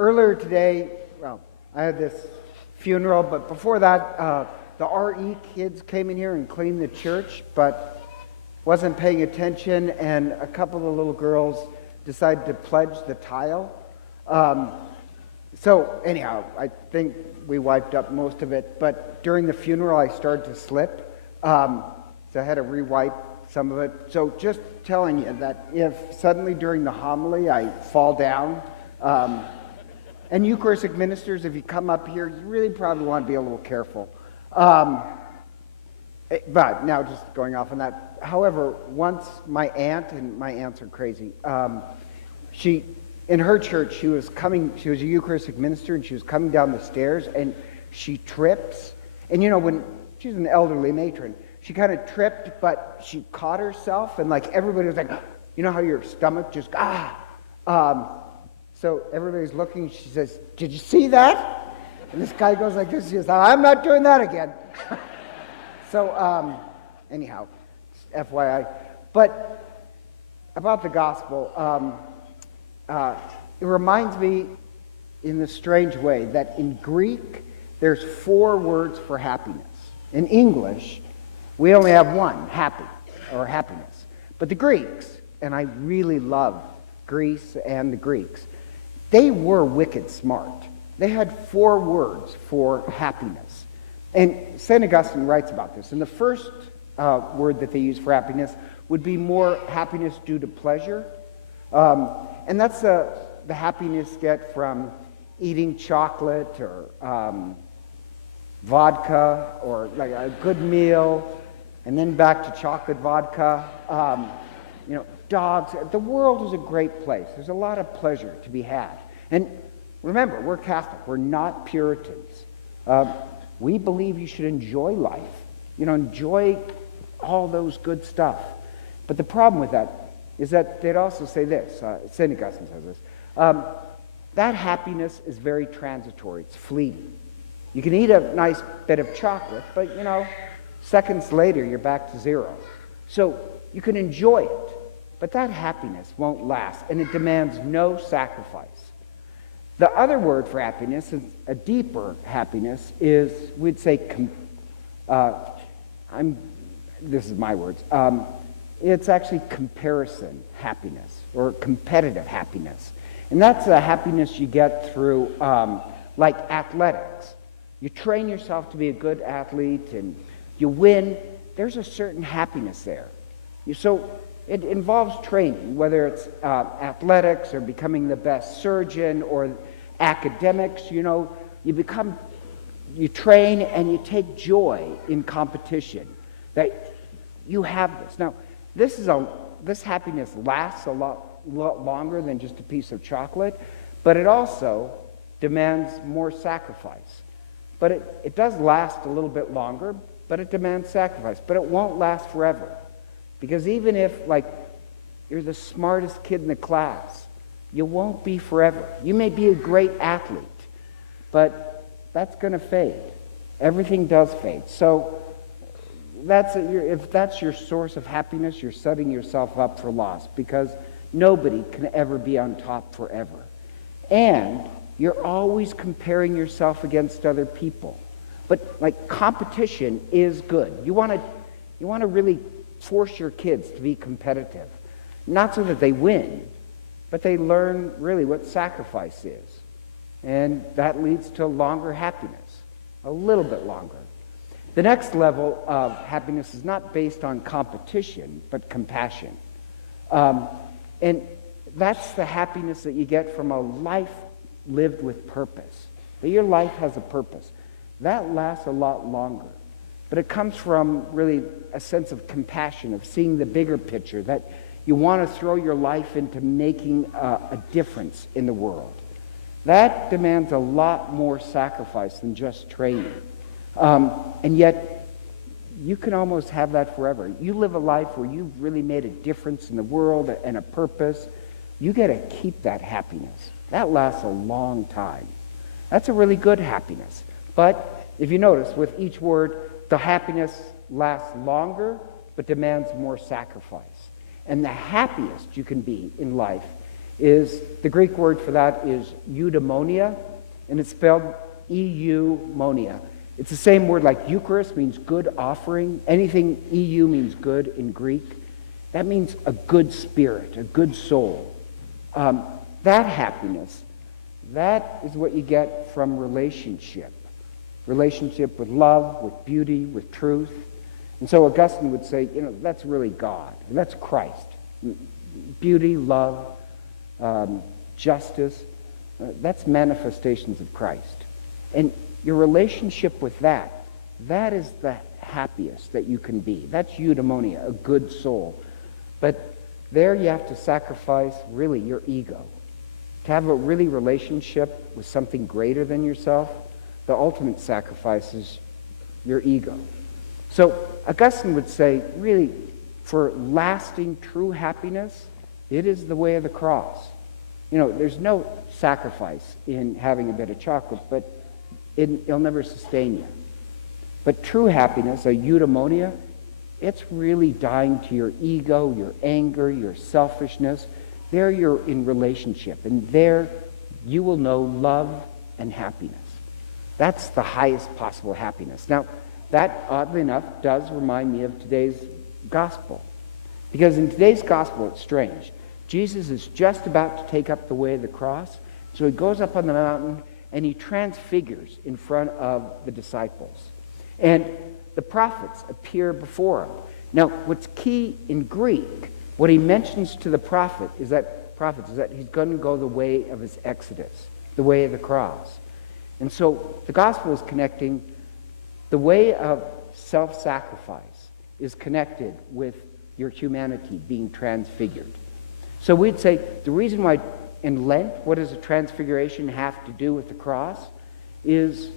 Earlier today, well, I had this funeral, but before that, the RE kids came in here and cleaned the church, but wasn't paying attention, and a couple of the little girls decided to pledge the tile. So anyhow, I think we wiped up most of it, but during the funeral I started to slip, so I had to rewipe some of it. So just telling you that if suddenly during the homily I fall down, and Eucharistic ministers, if you come up here, you really probably want to be a little careful. But now just going off on that. However, once my aunt, and my aunts are crazy, she, in her church, she was a Eucharistic minister, and she was coming down the stairs, and she trips. And you know, when she's an elderly matron, she kind of tripped, but she caught herself, and like everybody was like, you know how your stomach just, so everybody's looking, she says, "Did you see that?" And this guy goes like this, he says, "I'm not doing that again." So, anyhow, FYI. But about the gospel, it reminds me in a strange way that in Greek, there's 4 words for happiness. In English, we only have one, happy, or happiness. But the Greeks, and I really love Greece and the Greeks, they were wicked smart. They had 4 words for happiness. And St. Augustine writes about this. And the first word that they use for happiness would be more happiness due to pleasure. And that's the happiness you get from eating chocolate or vodka or like a good meal, and then back to chocolate vodka. Dogs. The world is a great place. There's a lot of pleasure to be had. And remember, we're Catholic. We're not Puritans. We believe you should enjoy life. Enjoy all those good stuff. But the problem with that is that they'd also say this. St. Augustine says this. That happiness is very transitory. It's fleeting. You can eat a nice bit of chocolate, but, seconds later, you're back to zero. So you can enjoy it. But that happiness won't last, and it demands no sacrifice. The other word for happiness, is a deeper happiness, is, we'd say, this is my words, it's actually comparison happiness, or competitive happiness. And that's a happiness you get through, like athletics. You train yourself to be a good athlete, and you win. There's a certain happiness there. So it involves training, whether it's athletics or becoming the best surgeon or academics. You train and you take joy in competition. That you have this. Now, this happiness lasts a lot longer than just a piece of chocolate, but it also demands more sacrifice. But it does last a little bit longer, but it demands sacrifice. But it won't last forever. Because even if, you're the smartest kid in the class, you won't be forever. You may be a great athlete, but that's going to fade. Everything does fade. So if that's your source of happiness, you're setting yourself up for loss, because nobody can ever be on top forever. And you're always comparing yourself against other people. But competition is good. You want to really force your kids to be competitive. Not so that they win, but they learn really what sacrifice is. And that leads to longer happiness, a little bit longer. The next level of happiness is not based on competition, but compassion. And that's the happiness that you get from a life lived with purpose. That your life has a purpose. That lasts a lot longer. But it comes from really a sense of compassion, of seeing the bigger picture, that you want to throw your life into making a difference in the world. That demands a lot more sacrifice than just training. And yet, you can almost have that forever. You live a life where you've really made a difference in the world and a purpose. You get to keep that happiness. That lasts a long time. That's a really good happiness. But if you notice, with each word, the happiness lasts longer, but demands more sacrifice. And the happiest you can be in life is, the Greek word for that is eudaimonia, and it's spelled eumonia. It's the same word like Eucharist means good offering. Anything EU means good in Greek. That means a good spirit, a good soul. That happiness, that is what you get from relationship. Relationship with love, with beauty, with truth. And so Augustine would say, that's really God. That's Christ. Beauty, love, justice, that's manifestations of Christ. And your relationship with that is the happiest that you can be. That's eudaimonia, a good soul. But there you have to sacrifice really your ego. To have a really relationship with something greater than yourself, the ultimate sacrifice is your ego. So Augustine would say, really, for lasting true happiness, it is the way of the cross. There's no sacrifice in having a bit of chocolate, but it'll never sustain you. But true happiness, a eudaimonia, it's really dying to your ego, your anger, your selfishness. There you're in relationship, and there you will know love and happiness. That's the highest possible happiness. Now, that, oddly enough, does remind me of today's gospel. Because in today's gospel, it's strange. Jesus is just about to take up the way of the cross, so he goes up on the mountain, and he transfigures in front of the disciples. And the prophets appear before him. Now, what's key in Greek, what he mentions to the prophet is that he's going to go the way of his exodus, the way of the cross. And so the gospel is connecting the way of self-sacrifice is connected with your humanity being transfigured. So we'd say the reason why in Lent, what does a transfiguration have to do with the cross? Is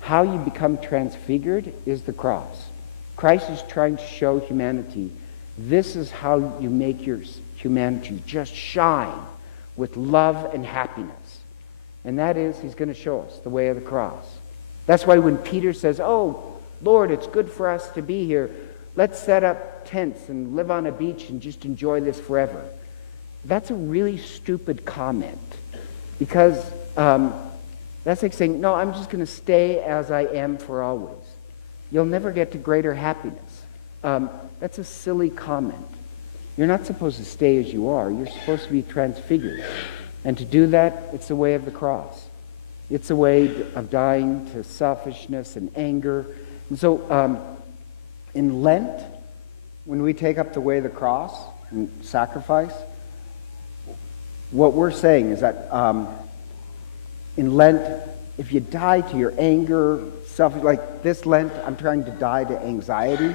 how you become transfigured is the cross. Christ is trying to show humanity, this is how you make your humanity just shine with love and happiness. And that is, he's going to show us the way of the cross. That's why when Peter says, "Oh, Lord, it's good for us to be here. Let's set up tents and live on a beach and just enjoy this forever." That's a really stupid comment, because that's like saying, "No, I'm just going to stay as I am for always." You'll never get to greater happiness. That's a silly comment. You're not supposed to stay as you are. You're supposed to be transfigured. And to do that, it's the way of the cross. It's a way of dying to selfishness and anger. And so in Lent, when we take up the way of the cross and sacrifice, what we're saying is that in Lent, if you die to your anger, like this Lent, I'm trying to die to anxiety.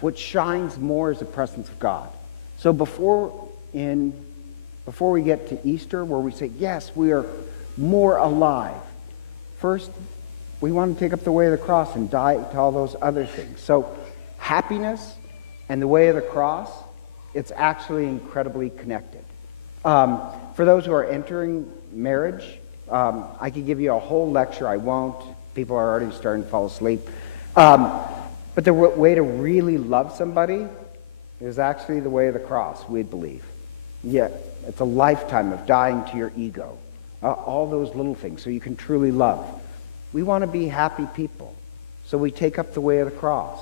What shines more is the presence of God. So before we get to Easter, where we say, yes, we are more alive, first, we want to take up the way of the cross and die to all those other things. So happiness and the way of the cross, it's actually incredibly connected. For those who are entering marriage, I could give you a whole lecture. I won't. People are already starting to fall asleep. But the way to really love somebody is actually the way of the cross, we'd believe. Yeah, it's a lifetime of dying to your ego. All those little things, so you can truly love. We want to be happy people, so we take up the way of the cross.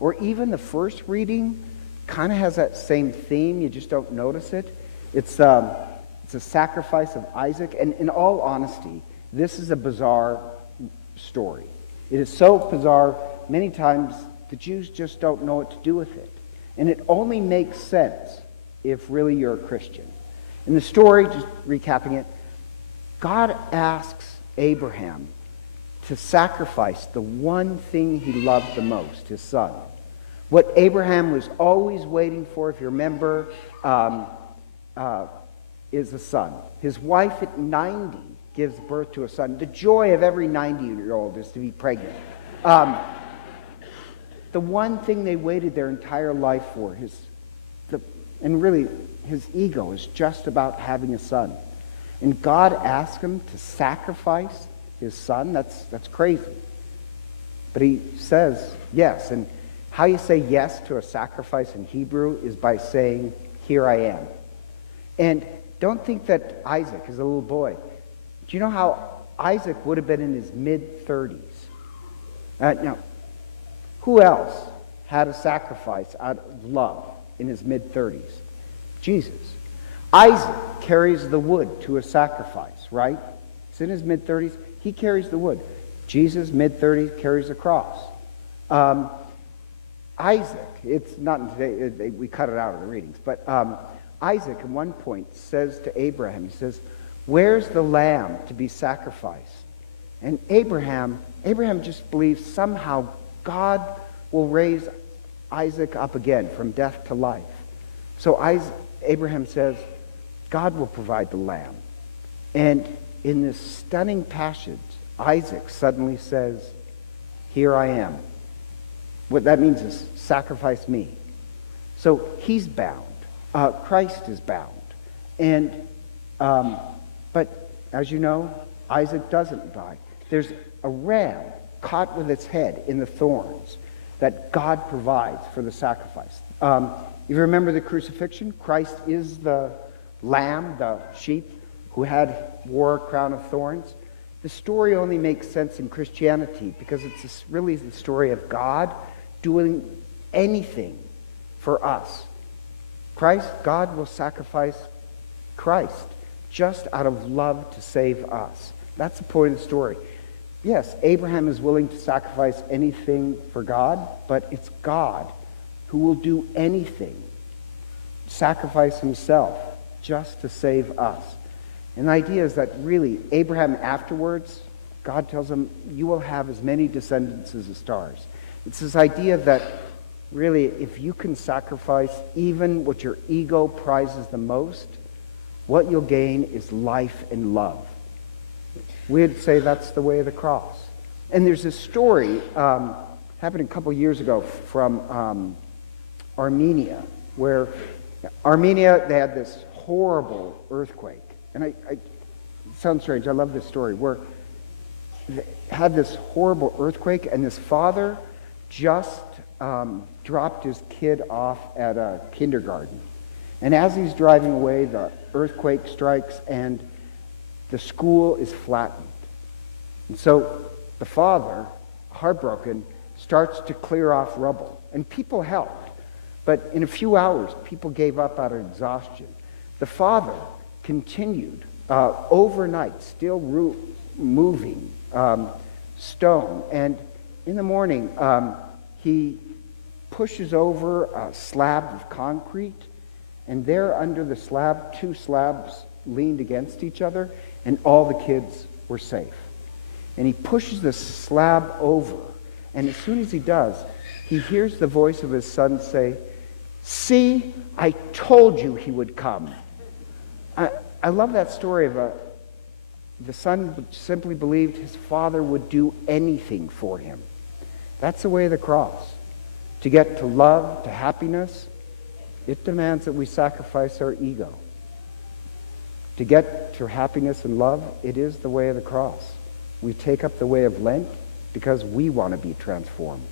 Or even the first reading kind of has that same theme, you just don't notice it. It's a sacrifice of Isaac, and in all honesty, this is a bizarre story. It is so bizarre, many times the Jews just don't know what to do with it. And it only makes sense if really you're a Christian. In the story, just recapping it, God asks Abraham to sacrifice the one thing he loved the most, his son. What Abraham was always waiting for, if you remember, is a son. His wife at 90 gives birth to a son. The joy of every 90-year-old is to be pregnant. The one thing they waited their entire life for, and really his ego is just about having a son. And God asked him to sacrifice his son. That's crazy. But he says yes. And how you say yes to a sacrifice in Hebrew is by saying, "Here I am." And don't think that Isaac is a little boy. Do you know how Isaac would have been in his mid-30s? Now, who else had a sacrifice out of love in his mid-30s? Jesus. Isaac carries the wood to a sacrifice, right? He's in his mid-30s. He carries the wood. Jesus, mid-30s, carries the cross. Isaac, it's not in today, we cut it out of the readings, but Isaac at one point says to Abraham, he says, where's the lamb to be sacrificed? And Abraham just believes somehow God will raise Isaac up again from death to life. So Abraham says, God will provide the lamb. And in this stunning passage, Isaac suddenly says, here I am. What that means is sacrifice me. So he's bound. Christ is bound. And but as you know, Isaac doesn't die. There's a ram caught with its head in the thorns that God provides for the sacrifice. You remember the crucifixion? Christ is the lamb, the sheep, who wore a crown of thorns. The story only makes sense in Christianity because it's really the story of God doing anything for us. God will sacrifice Christ just out of love to save us. That's the point of the story. Yes, Abraham is willing to sacrifice anything for God, but it's God who will do anything, sacrifice himself just to save us. And the idea is that really, Abraham afterwards, God tells him, you will have as many descendants as the stars. It's this idea that really, if you can sacrifice even what your ego prizes the most, what you'll gain is life and love. We'd say that's the way of the cross. And there's this story, happened a couple years ago from Armenia, where Armenia, they had this horrible earthquake. And it sounds strange, I love this story, where they had this horrible earthquake, and this father just dropped his kid off at a kindergarten. And as he's driving away, the earthquake strikes, and the school is flattened. And so the father, heartbroken, starts to clear off rubble. And people helped. But in a few hours, people gave up out of exhaustion. The father continued overnight, still moving stone. And in the morning, he pushes over a slab of concrete, and there under the slab, two slabs leaned against each other, and all the kids were safe. And he pushes the slab over, and as soon as he does, he hears the voice of his son say, "See, I told you he would come." I love that story of the son simply believed his father would do anything for him. That's the way of the cross. To get to love, to happiness, it demands that we sacrifice our ego. To get to happiness and love, it is the way of the cross. We take up the way of Lent because we want to be transformed.